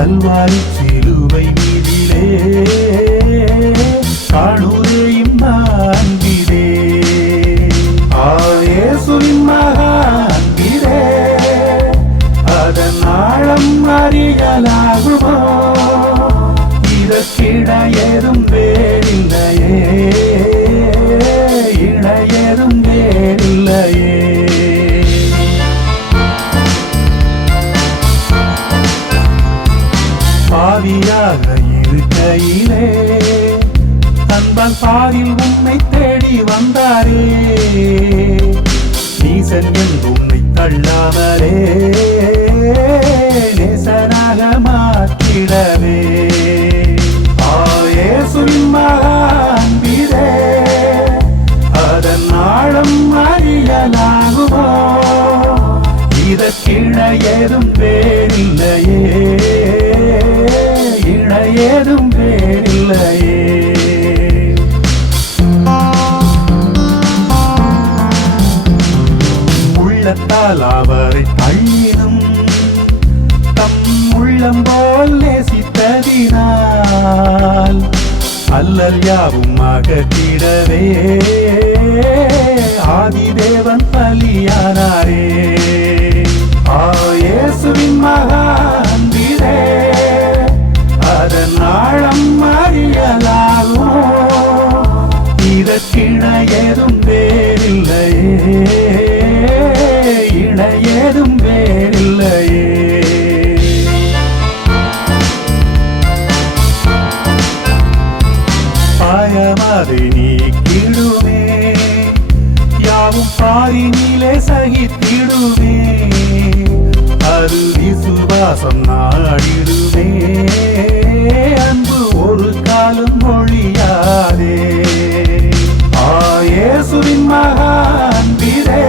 கல்வாரி சிலுவை மீதிலே காணுதே இம்மான்பிதே இயேசுவின் மகா அன்பிதே அதன் ஆழம் அறியலாகுமோ இதற்கிட ஏதும் வேறில்லையே இணையதும் வேறில்லையே பாவியாக இருக்கையிலே அன்பால் பாதில் உன்னை தேடி வந்தாரே நீசன் என்று உன்னை தள்ளாமலே நேசனாக மாற்றிடவே இயேசுவின் மகா அன்பிதே அதன் ஆழம் அறியலாகுமோ இதற்கிட ஏதும் வேறில்லையே இணையேதும் வேறில்லையே உள்ளத்தால் அவரை தள்ளினும் தம் உள்ளம் போல் நேசித்ததினால் அல்லல் யாவும் அகற்றிடவே ஆதிதேவன் பலியானாரே இயேசுவின் மகா அன்பிதே அதன் ஆழம் அறியலாகுமோ இதற்கிண ஏதும் வேறில்லையே இணையேதும் வேறில்லையே பாயமதை நீக்கிடுமே யாவும் பாரினிலே சகித்திடுமே அது விசுவாசம் நாடிடுமே அன்பு ஒரு காலம் மொழியாதே இயேசுவின் மகா அன்பிதே